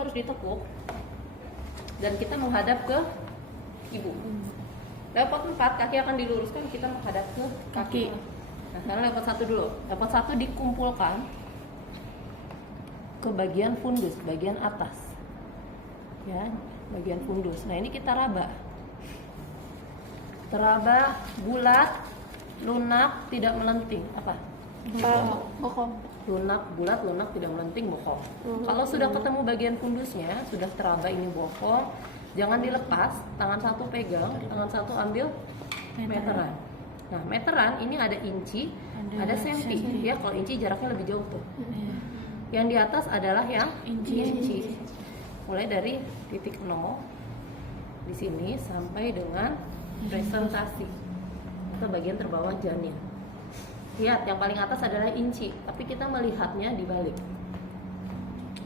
harus ditekuk dan kita menghadap ke ibu. Leopard 4 kaki akan diluruskan, kita menghadap ke kaki. Nah, sekarang leopard 1 dulu. Leopard 1 dikumpulkan ke bagian fundus, bagian atas. Ya, bagian fundus. Nah, ini kita raba. Teraba, bulat, lunak, tidak melenting. Apa? Bokong. Lunak, bulat, lunak, tidak melenting, bokong. Kalau sudah ketemu bagian fundusnya, sudah teraba ini bokong, jangan dilepas. Tangan satu pegang, tangan satu ambil meteran. Nah, meteran ini ada inci, ada senti. Ya, kalau inci jaraknya lebih jauh tuh. Yang di atas adalah yang inci. Mulai dari titik 0 di sini sampai dengan presentasi atau bagian terbawah janin. Lihat, yang paling atas adalah inci, tapi kita melihatnya dibalik.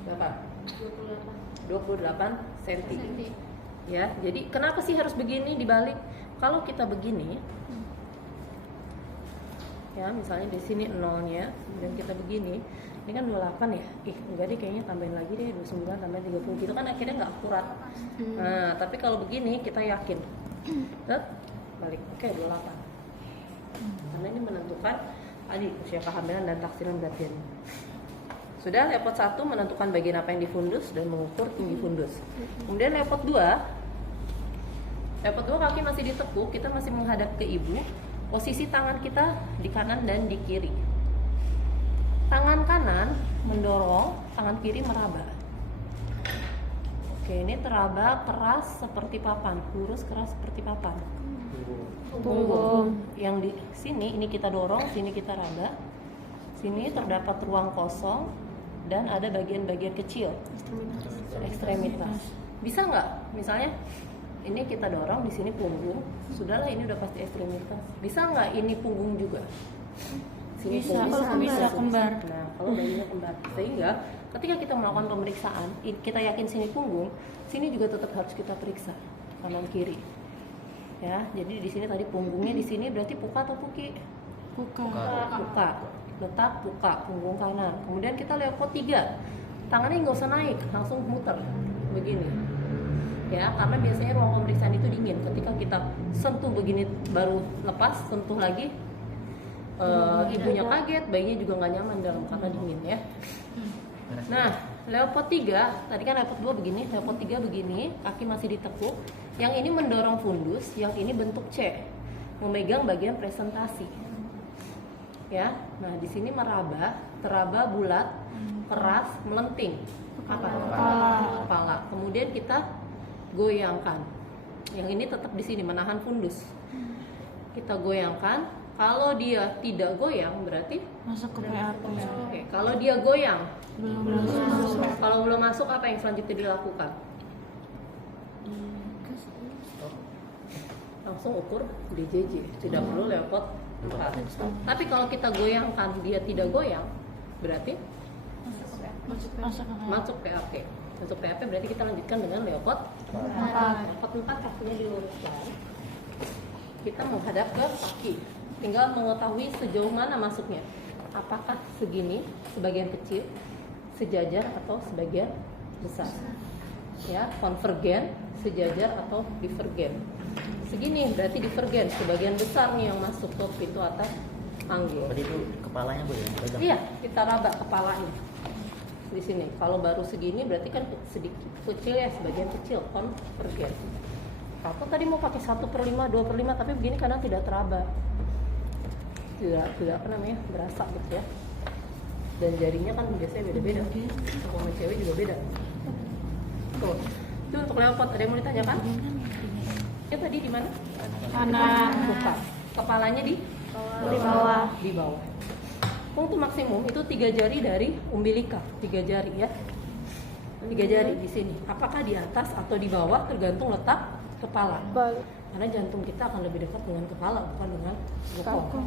Berapa? 28 cm. Ya, jadi kenapa sih harus begini dibalik? Kalau kita begini, ya misalnya di sini 0-nya, dan kita begini, ini kan 28 ya. Enggak deh, kayaknya tambahin lagi deh 29 tambahin 30 gitu kan akhirnya nggak akurat. Nah, tapi kalau begini kita yakin. Balik. Oke, 28. Karena ini menentukan tadi usia kehamilan dan taksiran berat janin. Sudah, leopard 1 menentukan bagian apa yang difundus dan mengukur tinggi fundus. Kemudian leopard 2 kaki masih ditekuk, kita masih menghadap ke ibu. Posisi tangan kita di kanan dan di kiri. Tangan kanan mendorong, tangan kiri meraba. Oke, ini teraba keras seperti papan, lurus keras seperti papan. Punggung. Yang di sini ini kita dorong, sini kita raba. Sini terdapat ruang kosong dan ada bagian-bagian kecil ekstremitas. Bisa nggak? Misalnya ini kita dorong, di sini punggung. Sudahlah, ini udah pasti ekstremitas. Bisa nggak ini punggung juga? Sini Bisa, punggung, bisa kembar. Nah, kalau bayinya kembar, sehingga ketika kita melakukan pemeriksaan, kita yakin sini punggung, sini juga tetap harus kita periksa kanan kiri. Ya, jadi di sini tadi punggungnya di sini berarti puka atau puki? Puka. Letak puka, punggung kanan. Kemudian kita leopard 3. Tangannya nggak usah naik, langsung muter begini. Ya, karena biasanya ruang pemeriksaan itu dingin. Ketika kita sentuh begini baru lepas, sentuh lagi ibunya kaget, bayinya juga nggak nyaman dalam karena dingin ya. Nah, leopard 3, tadi kan leopard 2 begini, leopard 3 begini, kaki masih ditekuk. Yang ini mendorong fundus, yang ini bentuk C, memegang bagian presentasi. Ya, nah di sini meraba, teraba bulat, keras, melenting. Apa? Kepala. Kemudian kita goyangkan. Yang ini tetap di sini menahan fundus. Kita goyangkan. Kalau dia tidak goyang berarti Masuk ke PAP. Oke, kalau dia goyang, Belum. kalau belum masuk apa yang selanjutnya dilakukan? Langsung ukur DJJ, tidak perlu leopard 4. Tapi kalau kita goyangkan dia tidak goyang, berarti masuk PAP. Untuk PAP berarti kita lanjutkan dengan leopard 4. Leopard 4 kakinya diluruskan. Kita menghadap ke kaki. Tinggal mengetahui sejauh mana masuknya. Apakah segini, sebagian kecil, sejajar atau sebagian besar. Ya, konvergen, sejajar atau divergen. Segini berarti divergen, sebagian besar nih yang masuk ke pintu atas panggul. Berarti itu kepalanya Bu ya? Pegang. Iya, kita raba kepalanya di sini. Kalau baru segini berarti kan sedikit kecil ya, sebagian kecil, konvergen. Aku tadi mau pakai 1/5, 2/5, tapi begini karena tidak teraba, tidak apa namanya, berasa gitu ya. Dan jarinya kan biasanya beda-beda, sama cewek juga beda. Tuh, itu untuk leopard. Ada yang mau ditanyakan? Ya tadi di mana? Kanan. Bukan. Kepalanya di Bawah. Di bawah. Untuk maksimum itu 3 jari dari umbilika, 3 jari ya. 3 jari di sini. Apakah di atas atau di bawah tergantung letak kepala. Karena jantung kita akan lebih dekat dengan kepala bukan dengan bokong.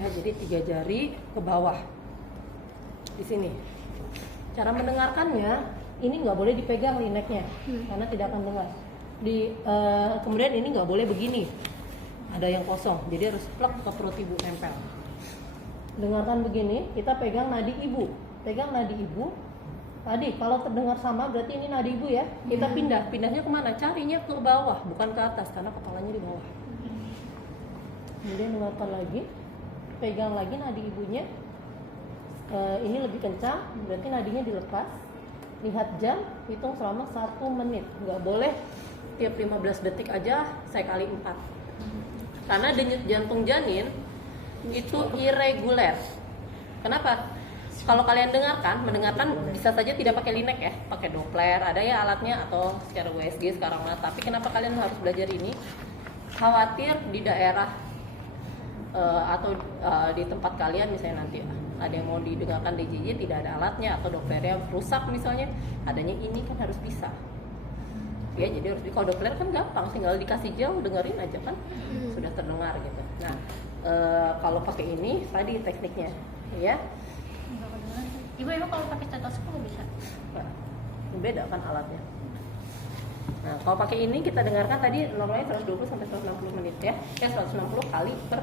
Ya, jadi 3 jari ke bawah. Di sini. Cara mendengarkannya, ini nggak boleh dipegang nih necknya, karena tidak akan dengar. Kemudian ini nggak boleh begini, ada yang kosong, jadi harus plek ke perut ibu, nempel. Dengarkan begini, kita pegang nadi ibu, Tadi kalau terdengar sama berarti ini nadi ibu ya. Kita pindahnya kemana? Carinya ke bawah, bukan ke atas karena kepalanya di bawah. Kemudian dengarkan lagi, pegang lagi nadi ibunya. Ini lebih kencang, berarti nadinya dilepas. Lihat jam, hitung selama 1 menit. Nggak boleh tiap 15 detik aja saya kali 4. Karena denyut jantung janin itu irregular. Kenapa? Kalau kalian mendengarkan bisa saja tidak pakai linek ya, pakai Doppler, ada ya alatnya, atau secara USG sekarang lah. Tapi kenapa kalian harus belajar ini? Khawatir di daerah atau di tempat kalian misalnya nanti ada yang mau didengarkan DJJ tidak ada alatnya atau Dopplernya rusak misalnya, adanya ini kan harus bisa. Ya, jadi harus kalau Doppler kan gampang, tinggal dikasih jauh dengerin aja kan sudah terdengar gitu. Nah, kalau pakai ini tadi tekniknya, ya. Ibu emang kalau pakai stetoskop bisa? Nah, beda kan alatnya. Nah, kalau pakai ini kita dengarkan tadi normalnya 120 sampai 160 menit ya. 160 kali per